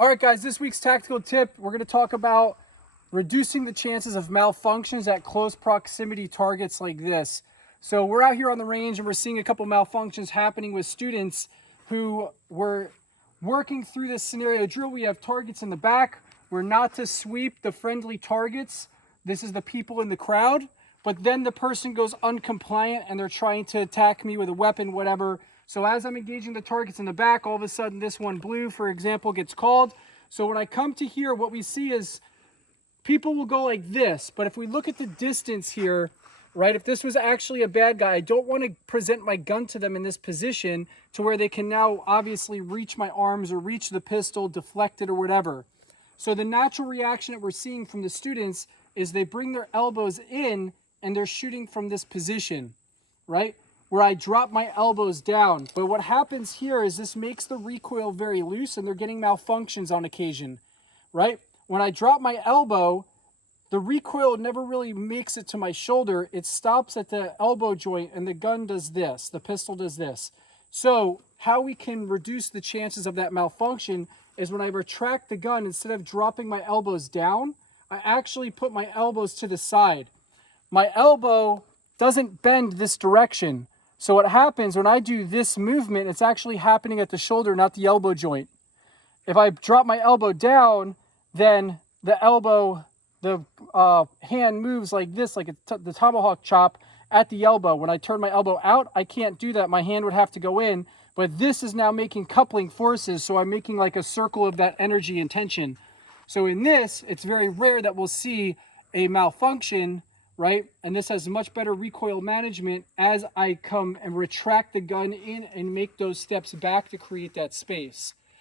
All right, guys, this week's tactical tip, we're going to talk about reducing the chances of malfunctions at close proximity targets like this. So we're out here on the range and we're seeing a couple malfunctions happening with students who were working through this scenario drill. We have targets in the back. We're not to sweep the friendly targets. This is the people in the crowd. But then the person goes uncompliant and they're trying to attack me with a weapon, whatever. So as I'm engaging the targets in the back, all of a sudden this one blue, for example, gets called. So when I come to here, what we see is people will go like this. But if we look at the distance here, right, if this was actually a bad guy, I don't want to present my gun to them in this position to where they can now obviously reach my arms or reach the pistol, deflect it or whatever. So the natural reaction that we're seeing from the students is they bring their elbows in and they're shooting from this position, right? Where I drop my elbows down. But what happens here is this makes the recoil very loose and they're getting malfunctions on occasion, right? When I drop my elbow, the recoil never really makes it to my shoulder. It stops at the elbow joint and the gun does this, the pistol does this. So how we can reduce the chances of that malfunction is when I retract the gun, instead of dropping my elbows down, I actually put my elbows to the side. My elbow doesn't bend this direction. So what happens when I do this movement, it's actually happening at the shoulder, not the elbow joint. If I drop my elbow down, then the elbow, the hand moves like this, like the tomahawk chop at the elbow. When I turn my elbow out, I can't do that. My hand would have to go in. But this is now making coupling forces, so I'm making like a circle of that energy and tension. So in this, it's very rare that we'll see a malfunction, right? And this has much better recoil management as I come and retract the gun in and make those steps back to create that space.